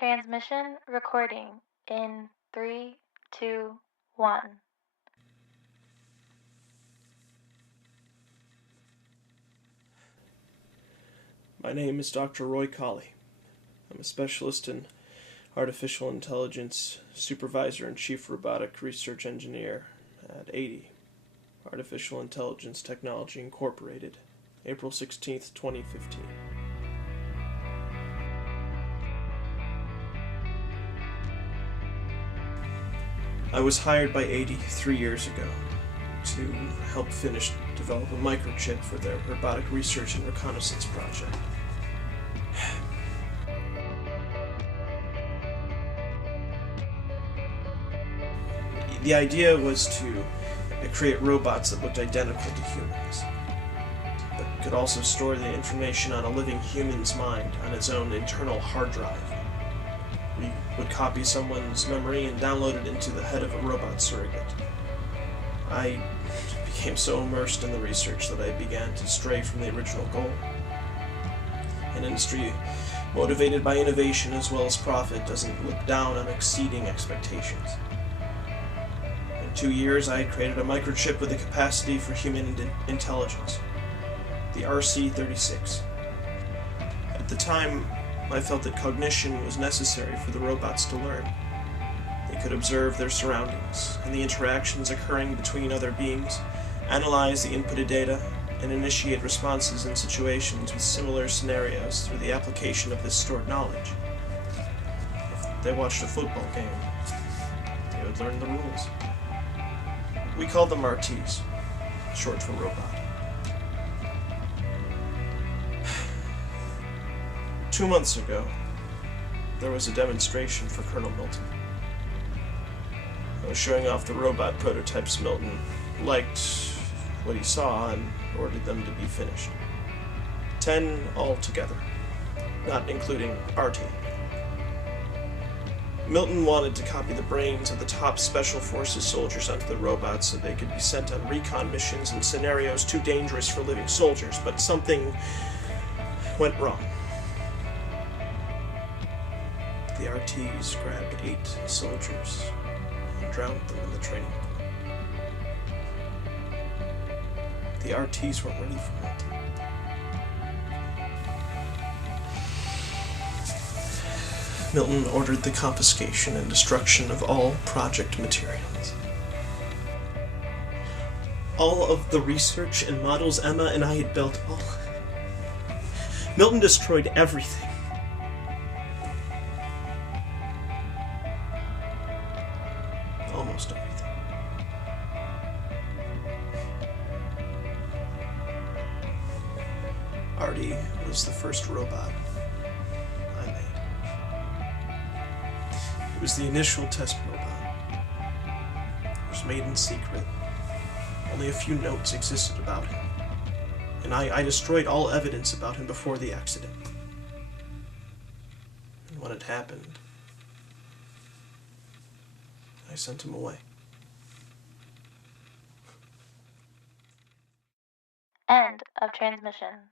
Transmission recording in 3, 2, 1. My name is Dr. Roy Collie. I'm a specialist in artificial intelligence, supervisor and chief robotic research engineer at 80, Artificial Intelligence Technology Incorporated, April 16th, 2015. I was hired by 80 3 years ago to help develop a microchip for their robotic research and reconnaissance project. The idea was to create robots that looked identical to humans, but could also store the information on a living human's mind on its own internal hard drive. We would copy someone's memory and download it into the head of a robot surrogate. I became so immersed in the research that I began to stray from the original goal. An industry motivated by innovation as well as profit doesn't look down on exceeding expectations. In 2 years, I had created a microchip with the capacity for human intelligence, the RC-36. At the time, I felt that cognition was necessary for the robots to learn. They could observe their surroundings and the interactions occurring between other beings, analyze the inputted data, and initiate responses in situations with similar scenarios through the application of this stored knowledge. If they watched a football game, they would learn the rules. We called them RTs, short for robot. 2 months ago, there was a demonstration for Colonel Milton. I was showing off the robot prototypes. Milton liked what he saw and ordered them to be finished. 10 altogether, not including Artie. Milton wanted to copy the brains of the top Special Forces soldiers onto the robots so they could be sent on recon missions in scenarios too dangerous for living soldiers, but something went wrong. The RTs grabbed 8 soldiers and drowned them in the training pool. The RTs weren't ready for Milton. Milton ordered the confiscation and destruction of all project materials. All of the research and models Emma and I had built, Milton destroyed everything. Almost everything. Artie was the first robot I made. It was the initial test robot. It was made in secret. Only a few notes existed about him. And I destroyed all evidence about him before the accident. And when it happened, I sent him away. End of transmission.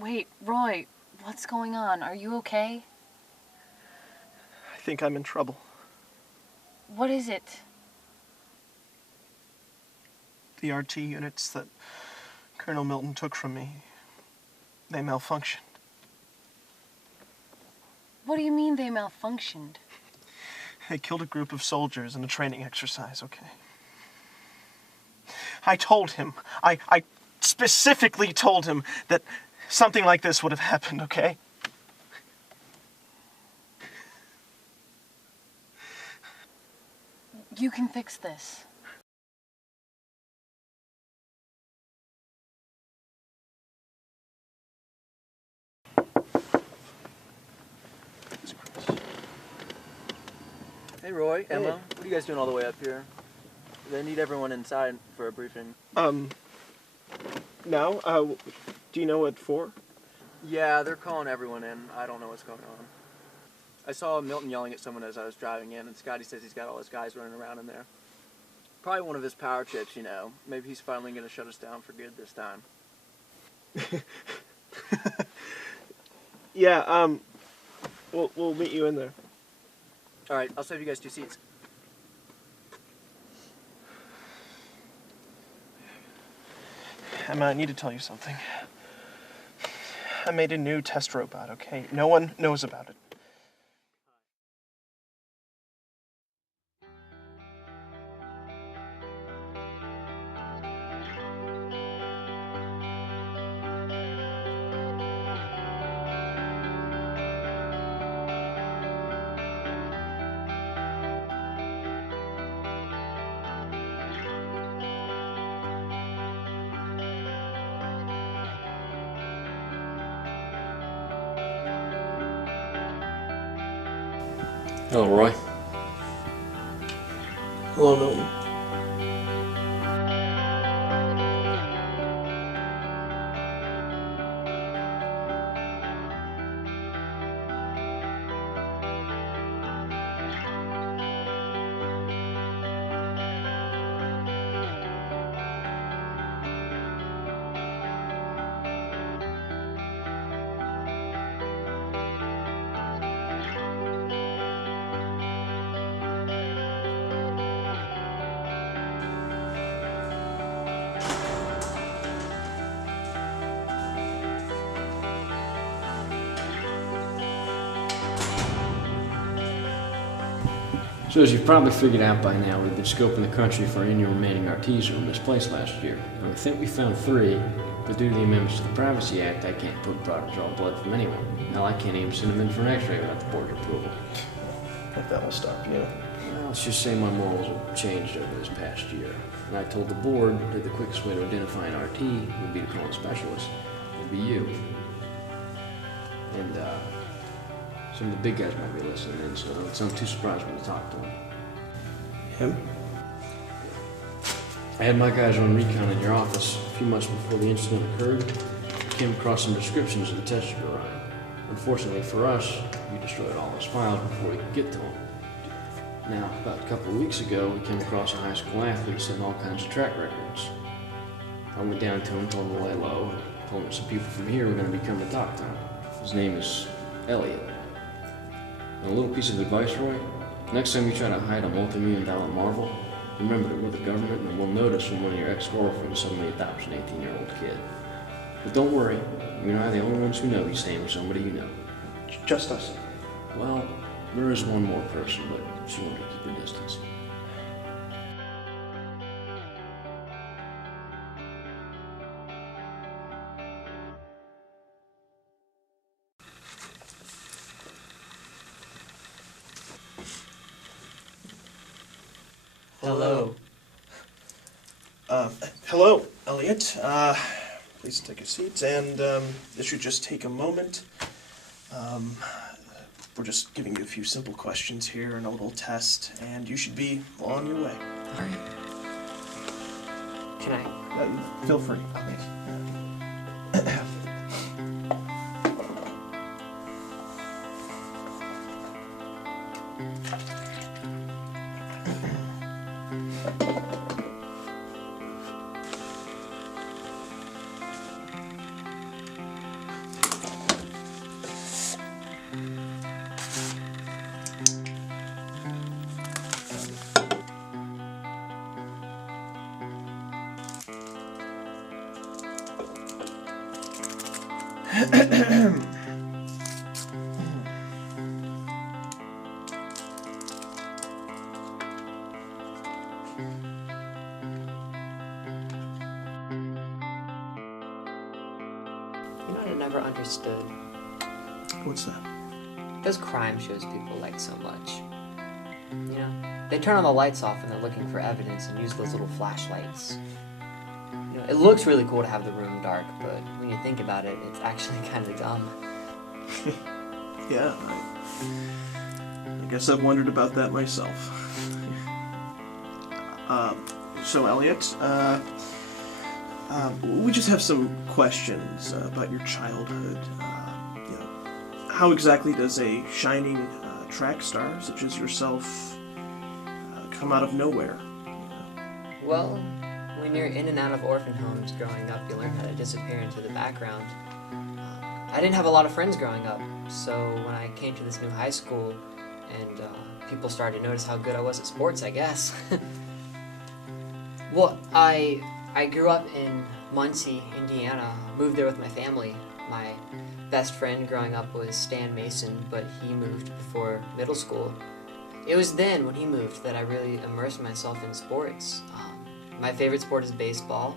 Wait, Roy, what's going on? Are you okay? I think I'm in trouble. What is it? The RT units that Colonel Milton took from me, they malfunctioned. What do you mean they malfunctioned? They killed a group of soldiers in a training exercise, okay? I told him, I specifically told him that something like this would have happened, okay? You can fix this. Hey Roy, Emma, what are you guys doing all the way up here? They need everyone inside for a briefing. Now? Do you know what for? Yeah, they're calling everyone in. I don't know what's going on. I saw Milton yelling at someone as I was driving in, and Scotty says he's got all his guys running around in there. Probably one of his power trips, you know. Maybe he's finally going to shut us down for good this time. Yeah, we'll meet you in there. Alright, I'll save you guys 2 seats. Emma, I need to tell you something. I made a new test robot, okay? No one knows about it. Hello, Roy. Hello, Milton. So as you've probably figured out by now, we've been scoping the country for any remaining RTs who were misplaced last year. And we think we found 3, but due to the amendments to the Privacy Act, I can't put product draw blood from anyone. Now I can't even send them in for an x-ray without the board's approval. If that will stop you. Well, let's just say my morals have changed over this past year. And I told the board that the quickest way to identify an RT would be to call a specialist. It'd be you. And, some of the big guys might be listening in, so don't sound too surprised when you talk to them. Him? I had my guys on recon in your office a few months before the incident occurred. I came across some descriptions of the tests you were running. Unfortunately for us, you destroyed all those files before we could get to them. Now, about a couple of weeks ago, we came across a high school athlete setting all kinds of track records. I went down to him, told him to lay low, and told him that some people from here were going to be coming to talk to him. His name is Elliot. And a little piece of advice, Roy, next time you try to hide a multi-million-dollar marvel, remember that we're the government and we'll notice when one of your ex-girlfriends suddenly adopts an 18-year-old kid. But don't worry, you and I are the only ones who know he's staying with somebody you know. Just us. Well, there is one more person, but she wanted to keep her distance. Hello. Hello, Elliot. Please take a seat, and this should just take a moment. We're just giving you a few simple questions here and a little test, and you should be on your way. All right. Can I? Feel free. Okay. You know what I never understood? What's that? Those crime shows people like so much. You know, they turn all the lights off when they're looking for evidence and use those little flashlights. You know, it looks really cool to have the room dark, but when you think about it, it's actually kind of dumb. Yeah, I guess I've wondered about that myself. So Elliot, we just have some questions about your childhood. You know, how exactly does a shining track star such as yourself come out of nowhere? Well, when you're in and out of orphan homes growing up, you learn how to disappear into the background. I didn't have a lot of friends growing up, so when I came to this new high school and people started to notice how good I was at sports, I guess. Well, I grew up in Muncie, Indiana, moved there with my family. My best friend growing up was Stan Mason, but he moved before middle school. It was then, when he moved, that I really immersed myself in sports. My favorite sport is baseball.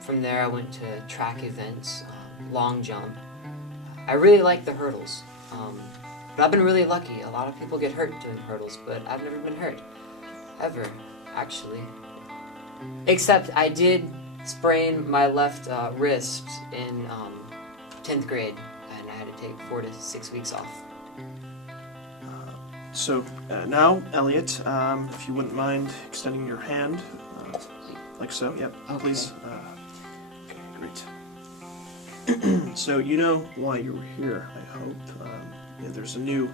From there I went to track events, long jump. I really like the hurdles, but I've been really lucky. A lot of people get hurt doing hurdles, but I've never been hurt, ever, actually. Except I did sprain my left wrist in 10th grade, and I had to take 4 to 6 weeks off. So now, Elliot, if you wouldn't mind extending your hand, like so. Yep, Okay. please. Okay, great. So you know why you were here, I hope. Yeah, there's a new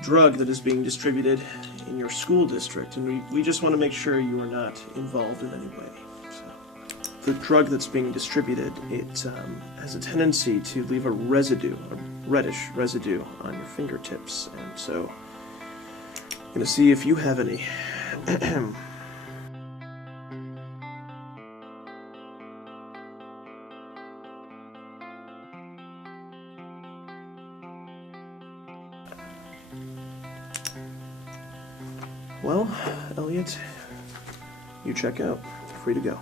drug that is being distributed in your school district, and we just want to make sure you are not involved in any way. So, the drug that's being distributed, it has a tendency to leave a residue, a reddish residue on your fingertips, and so I'm going to see if you have any. Well, Elliot, you check out. You're free to go.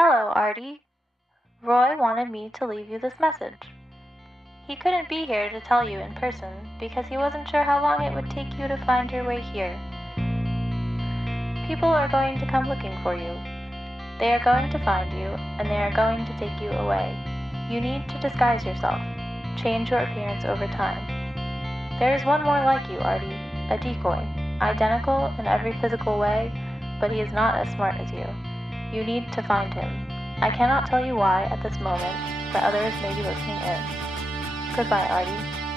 Hello, Artie. Roy wanted me to leave you this message. He couldn't be here to tell you in person because he wasn't sure how long it would take you to find your way here. People are going to come looking for you. They are going to find you, and they are going to take you away. You need to disguise yourself, change your appearance over time. There is one more like you, Artie, a decoy, identical in every physical way, but he is not as smart as you. You need to find him. I cannot tell you why at this moment, but others may be listening in. Goodbye, Artie.